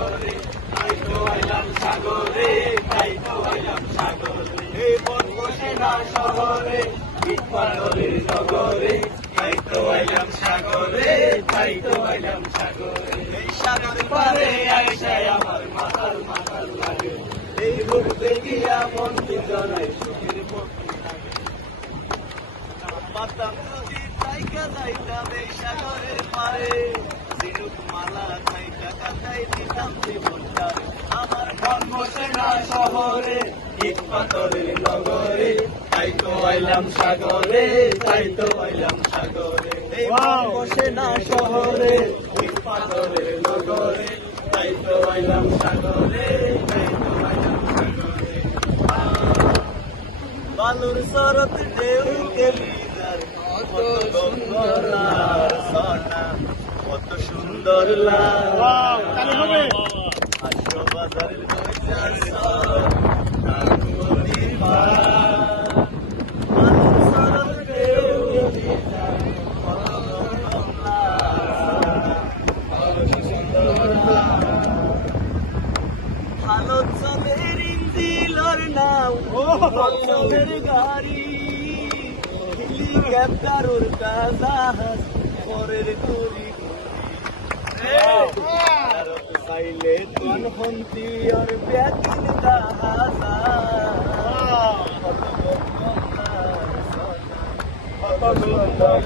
সাগরে তাই তো আইলাম সাগরে তাই তো আইলাম সাগরে এই বনবসেনা শহরে ইট পাথরের নগরে তাই তো আইলাম সাগরে তাই তো আইলাম সাগরে এই সাগর পারে আইসায় আমার মাতাল মাতাল লাগে এই রূপ দেখিয়া মন জনাই সুখের পক্ষী লাগে পাতাম যদি তাইকা যাইতাম এই সাগরের পারে ঝিনুক মালা খাইটা কাটাই দিতাম জীবনটা আমার বনবসেনা শহরে ইট পাথরের নগরে তাই তো আইলাম সাগরে তাই তো আইলাম সাগরে এই বনবসেনা শহরে ইট পাথরের নগরে তাই তো আইলাম সাগরে তাই তো আইলাম সাগরে বালুর সরত ঢেউ কেলিদার কত গঙ্গনার সোনা কত সুন্দর লাগে হাসবাজারের দরজার সর নদীর পার বালুর সরত ঢেউ কেলিদার কত গঙ্গনার কত সুন্দর ভালো চলের ইঞ্জিলর নাও চলের গাড়ি হেলিকপ্টার ওর জাহাজ পরের গুড়ি চাইলে কোন হন্তি আর ব্যাকিন জাহাজা কত সুন্দর